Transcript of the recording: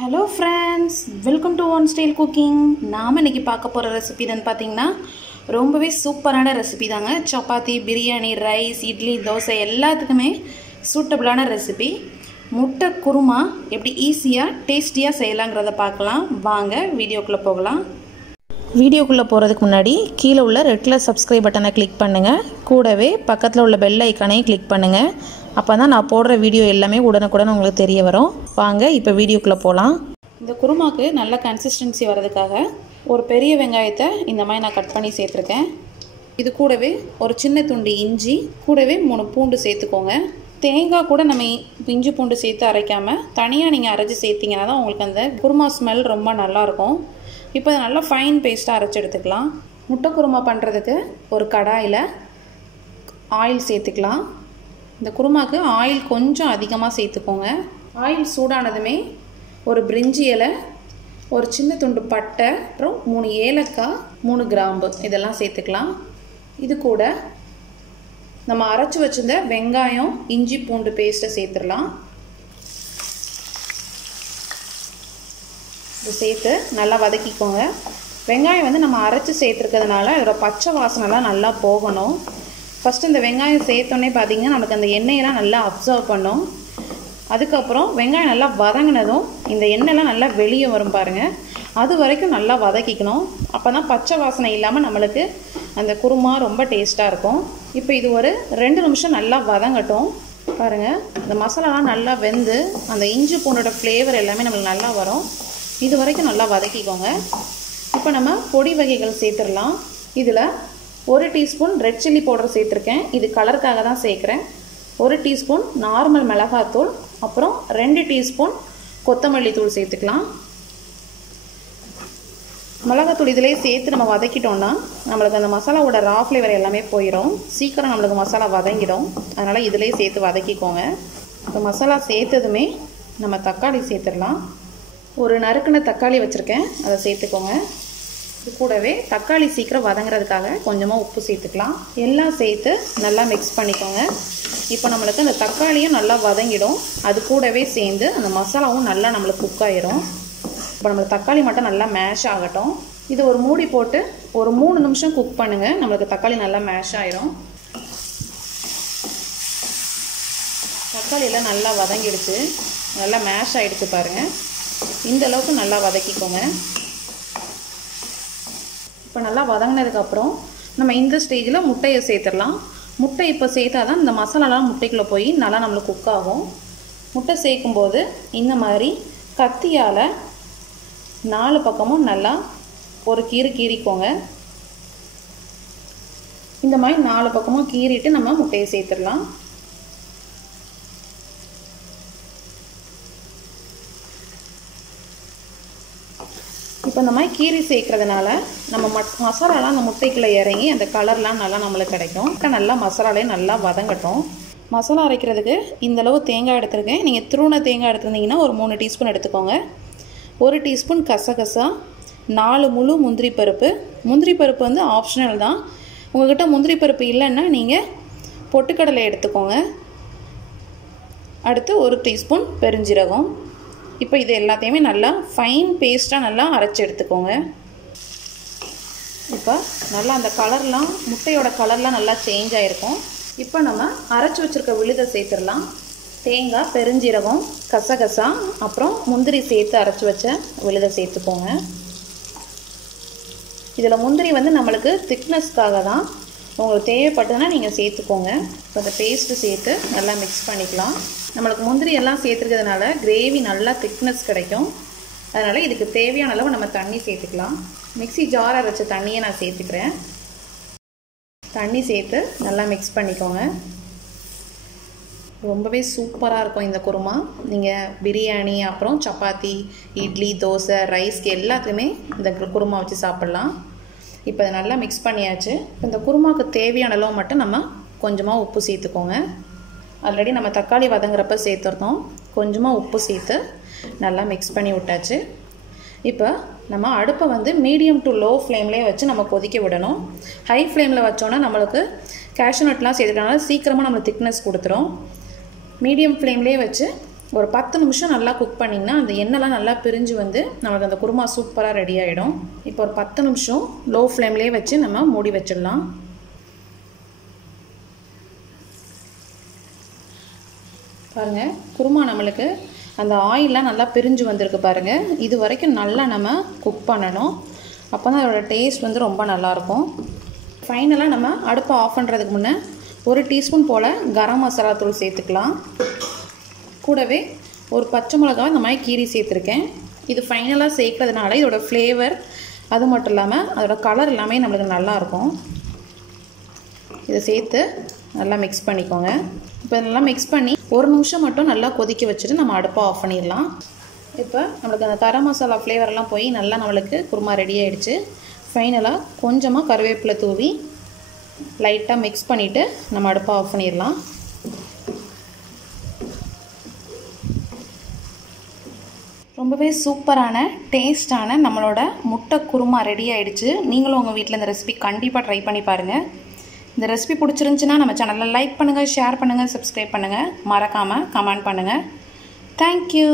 Hello friends, welcome to One Style Cooking. நாம இன்னைக்கு பார்க்க போற ரெசிபி என்னன்னு பாத்தீங்கன்னா ரொம்பவே சூப்பரான ரெசிபி தாங்க. சப்பாத்தி, பிரியாணி, ரைஸ், இட்லி, தோசை எல்லாத்துக்குமே சூட்டபிளான ரெசிபி. முட்டை குருமா எப்படி ஈஸியா டேஸ்டியா செய்யலாம்ங்கறத பார்க்கலாம். வாங்க வீடியோக்குள்ள போகலாம். வீடியோக்குள்ள போறதுக்கு முன்னாடி கீழ உள்ள ரெட் கலர் subscribe பட்டனை கிளிக் பண்ணுங்க. கூடவே பக்கத்துல உள்ள பெல் ஐகானை கிளிக் பண்ணுங்க. அப்பதான் நான் போடுற வீடியோ எல்லாமே உடனுக்குடன் உங்களுக்கு தெரிய வரும். வாங்க இப்போ வீடியோக்குள்ள போலாம். இந்த குருமாக்கு நல்ல கன்சிஸ்டன்சி வரதுக்காக ஒரு பெரிய வெங்காயத்தை இந்த மாதிரி நான் கட் பண்ணி சேர்த்திருக்கேன். இது கூடவே ஒரு சின்ன துண்டு இஞ்சி, கூடவே 3 பூண்டு சேர்த்துக்கோங்க. தேங்காய் கூட நம்ம இஞ்சி பூண்டு சேர்த்து அரைக்காம தனியாக நீங்கள் அரைச்சி சேர்த்திங்கன்னா தான் உங்களுக்கு அந்த குருமா ஸ்மெல் ரொம்ப நல்லாயிருக்கும். இப்போ நல்லா ஃபைன் பேஸ்ட்டாக அரைச்சி எடுத்துக்கலாம். முட்டை குருமா பண்ணுறதுக்கு ஒரு கடாயில் ஆயில் சேர்த்துக்கலாம். இந்த குருமாக்கு ஆயில் கொஞ்சம் அதிகமாக சேர்த்துக்கோங்க. ஆயில் சூடானதுமே ஒரு பிரிஞ்சி இலை, ஒரு சின்ன துண்டு பட்டை, அப்புறம் 3 ஏலக்காய், 3 கிராம்பு இதெல்லாம் சேர்த்துக்கலாம். இது கூட நம்ம அரைச்சி வச்சிருந்த வெங்காயம், இஞ்சி பூண்டு பேஸ்ட்டை சேர்த்துடலாம். இது சேர்த்து நல்லா வதக்கிக்கோங்க. வெங்காயம் வந்து நம்ம அரைச்சி சேர்த்துருக்கிறதுனால அதோட பச்சை வாசனைலாம் நல்லா போகணும். ஃபஸ்ட்டு இந்த வெங்காயம் சேர்த்தோன்னே பார்த்தீங்கன்னா நமக்கு அந்த எண்ணெயெல்லாம் நல்லா அப்சர்வ் பண்ணும். அதுக்கப்புறம் வெங்காயம் நல்லா வதங்கினதும் இந்த எண்ணெய்லாம் நல்லா வெளியே வரும் பாருங்கள். அது வரைக்கும் நல்லா வதக்கிக்கணும். அப்போ தான் பச்சை வாசனை இல்லாமல் நம்மளுக்கு அந்த குருமா ரொம்ப டேஸ்ட்டாக இருக்கும். இப்போ இது ஒரு 2 நிமிஷம் நல்லா வதங்கட்டும். பாருங்கள், இந்த மசாலாலாம் நல்லா வெந்து அந்த இஞ்சி பூண்டோட ஃப்ளேவர் எல்லாமே நம்மளுக்கு நல்லா வரும். இது வரைக்கும் நல்லா வதக்கிக்கோங்க. இப்போ நம்ம பொடி வகைகள் சேர்த்துடலாம். இதில் 1 டீஸ்பூன் ரெட் சில்லி பவுடர் சேர்த்துருக்கேன். இது கலருக்காக தான் சேர்க்குறேன். 1 டீஸ்பூன் நார்மல் மிளகாத்தூள், அப்புறம் 2 டீஸ்பூன் கொத்தமல்லி தூள் சேர்த்துக்கலாம். மிளகாத்தூள் இதிலே சேர்த்து நம்ம வதக்கிட்டோம்னா நம்மளுக்கு அந்த மசாலாவோட ரா ஃப்ளேவர் எல்லாமே போயிடும். சீக்கிரம் நம்மளுக்கு மசாலா வதங்கிடும். அதனால் இதிலே சேர்த்து வதக்கிக்கோங்க. இப்போ மசாலா சேர்த்ததுமே நம்ம தக்காளி சேர்த்துடலாம். ஒரு நறுக்குன தக்காளி வச்சுருக்கேன், அதை சேர்த்துக்கோங்க. இது கூடவே தக்காளி சீக்கிரம் வதங்கிறதுக்காக கொஞ்சமாக உப்பு சேர்த்துக்கலாம். எல்லாம் சேர்த்து நல்லா மிக்ஸ் பண்ணிக்கோங்க. இப்போ நம்மளுக்கு அந்த தக்காளியும் நல்லா வதங்கிடும். அது கூடவே சேர்ந்து அந்த மசாலாவும் நல்லா நம்மளுக்கு குக் ஆகிடும். இப்போ நம்மளுக்கு தக்காளி மட்டும் நல்லா மேஷ் ஆகட்டும். இது ஒரு மூடி போட்டு ஒரு 3 நிமிஷம் குக் பண்ணுங்கள். நம்மளுக்கு தக்காளி நல்லா மேஷ் ஆகிடும். தக்காளியெல்லாம் நல்லா வதங்கிடுச்சு, நல்லா மேஷ் ஆகிடுச்சு பாருங்கள். இந்த அளவுக்கு நல்லா வதக்கிக்கோங்க. இப்போ நல்லா வதங்கினதுக்கப்புறம் நம்ம இந்த ஸ்டேஜில் முட்டையை சேர்த்துடலாம். முட்டை இப்போ சேர்த்தா தான் இந்த மசாலாலாம் முட்டைக்குள்ளே போய் நல்லா நம்மளுக்கு குக் ஆகும். முட்டை சேர்க்கும்போது இந்த மாதிரி கத்தியால் 4 பக்கமும் நல்லா ஒரு கீறிக்கோங்க. இந்த மாதிரி 4 பக்கமும் கீறிட்டு நம்ம முட்டையை சேர்த்துடலாம். இப்போ இந்த மாதிரி கீரி சேர்க்கறதுனால நம்ம மசாலாலாம் அந்த முட்டைக்குள்ளே இறங்கி அந்த கலர்லாம் நல்லா நம்மளுக்கு கிடைக்கும். நல்லா மசாலாலே நல்லா வதங்கட்டும். மசாலா அரைக்கிறதுக்கு இந்தளவு தேங்காய் எடுத்துருக்கேன். நீங்கள் துருவன தேங்காய் எடுத்துருந்தீங்கன்னா ஒரு 3 டீஸ்பூன் எடுத்துக்கோங்க. 1 டீஸ்பூன் கசகசா, 4 முழு முந்திரி பருப்பு. முந்திரி பருப்பு வந்து ஆப்ஷனல் தான். உங்கள்கிட்ட முந்திரி பருப்பு இல்லைன்னா நீங்கள் பொட்டுக்கடலை எடுத்துக்கோங்க. அடுத்து 1 டீஸ்பூன் பெருஞ்சீரகம். இப்போ இது எல்லாத்தையுமே நல்லா ஃபைன் பேஸ்ட்டாக நல்லா அரைச்சி எடுத்துக்கோங்க. இப்போ நல்லா அந்த கலர்லாம் முட்டையோட கலர்லாம் நல்லா சேஞ்ச் ஆகிருக்கும். இப்போ நம்ம அரைச்சி வச்சுருக்க விழுதை சேர்த்துடலாம். தேங்காய், பெருஞ்சீரகம், கசகசா, அப்புறம் முந்திரி சேர்த்து அரைச்சி வச்ச விழுதை சேர்த்துக்கோங்க. இதில் முந்திரி வந்து நம்மளுக்கு திக்னஸ்க்காக தான், உங்களுக்கு தேவைப்பட்டதுன்னா நீங்கள் சேர்த்துக்கோங்க. இப்போ அந்த பேஸ்ட்டு சேர்த்து நல்லா மிக்ஸ் பண்ணிக்கலாம். நம்மளுக்கு முந்திரி எல்லாம் சேர்த்துக்கிறதுனால கிரேவி நல்லா திக்னஸ் கிடைக்கும். அதனால் இதுக்கு தேவையான அளவு நம்ம தண்ணி சேர்த்துக்கலாம். மிக்ஸி ஜார் அரைச்ச தண்ணியை நான் சேர்த்துக்கிறேன். தண்ணி சேர்த்து நல்லா மிக்ஸ் பண்ணிக்கோங்க. ரொம்பவே சூப்பராக இருக்கும் இந்த குருமா. நீங்கள் பிரியாணி, அப்புறம் சப்பாத்தி, இட்லி, தோசை, ரைஸ்க்கு எல்லாத்துக்குமே இந்த குருமா வச்சு சாப்பிட்லாம். இப்போ இதை நல்லா மிக்ஸ் பண்ணியாச்சு. இந்த குருமாவுக்கு தேவையான அளவு மட்டும் நம்ம கொஞ்சமாக உப்பு சேர்த்துக்கோங்க. ஆல்ரெடி நம்ம தக்காளி வதங்குறப்ப சேர்த்துருந்தோம். கொஞ்சமாக உப்பு சேர்த்து நல்லா மிக்ஸ் பண்ணி விட்டாச்சு. இப்போ நம்ம அடுப்பை வந்து மீடியம் டு லோ ஃப்ளேம்லேயே வச்சு நம்ம கொதிக்க விடணும். ஹை ஃப்ளேமில் வச்சோன்னா நம்மளுக்கு கேஷ்யூ நட்லாம் சேர்த்துக்கிறதுனால சீக்கிரமாக நம்மளுக்கு திக்னஸ் கொடுத்துரும். மீடியம் ஃப்ளேம்லேயே வச்சு ஒரு 10 நிமிஷம் நல்லா குக் பண்ணிங்கன்னா அந்த எண்ணெய்லாம் நல்லா பிரிஞ்சு வந்து நமக்கு அந்த குருமா சூப்பராக ரெடி ஆகிடும். இப்போ ஒரு 10 நிமிஷம் லோ ஃப்ளேம்லேயே வச்சு நம்ம மூடி வச்சிடலாம். பாருங்கள், குருமா நம்மளுக்கு அந்த ஆயிலெலாம் நல்லா பிரிஞ்சு வந்திருக்கு பாருங்கள். இது வரைக்கும் நல்லா நம்ம குக் பண்ணணும். அப்போ தான் அதோட டேஸ்ட் வந்து ரொம்ப நல்லாயிருக்கும். ஃபைனலாக நம்ம அடுப்பை ஆஃப் பண்ணுறதுக்கு முன்னே 1 டீஸ்பூன் போல் கரம் மசாலா தூள் சேர்த்துக்கலாம். கூடவே ஒரு பச்சை மிளகாய் இந்த மாதிரி கீரி சேர்த்துருக்கேன். இது ஃபைனலாக சேர்க்கறதுனால இதோட ஃப்ளேவர் அது மட்டும் இல்லாமல் அதோட கலர் எல்லாமே நம்மளுக்கு நல்லாயிருக்கும். இதை சேர்த்து நல்லா மிக்ஸ் பண்ணிக்கோங்க. இப்போ இதெல்லாம் மிக்ஸ் பண்ணி 1 நிமிஷம் மட்டும் நல்லா கொதிக்க வச்சுட்டு நம்ம அடுப்பை ஆஃப் பண்ணிடலாம். இப்போ நம்மளுக்கு அந்த கரம் மசாலா ஃப்ளேவரெல்லாம் போய் நல்லா நம்மளுக்கு குருமா ரெடி ஆகிடுச்சு. ஃபைனலாக கொஞ்சமாக கருவேப்பிலை தூவி லைட்டாக மிக்ஸ் பண்ணிவிட்டு நம்ம அடுப்பை ஆஃப் பண்ணிடலாம். ரொம்பவே சூப்பரான டேஸ்டான நம்மளோட முட்டை குருமா ரெடி ஆகிடுச்சு. நீங்களும் உங்கள் வீட்டில் இந்த ரெசிபி கண்டிப்பாக ட்ரை பண்ணி பாருங்கள். இந்த ரெசிபி பிடிச்சிருந்துச்சுன்னா நம்ம சேனலில் லைக் பண்ணுங்கள், ஷேர் பண்ணுங்கள், சப்ஸ்கிரைப் பண்ணுங்கள், மறக்காமல் கமெண்ட் பண்ணுங்கள். தேங்க்யூ.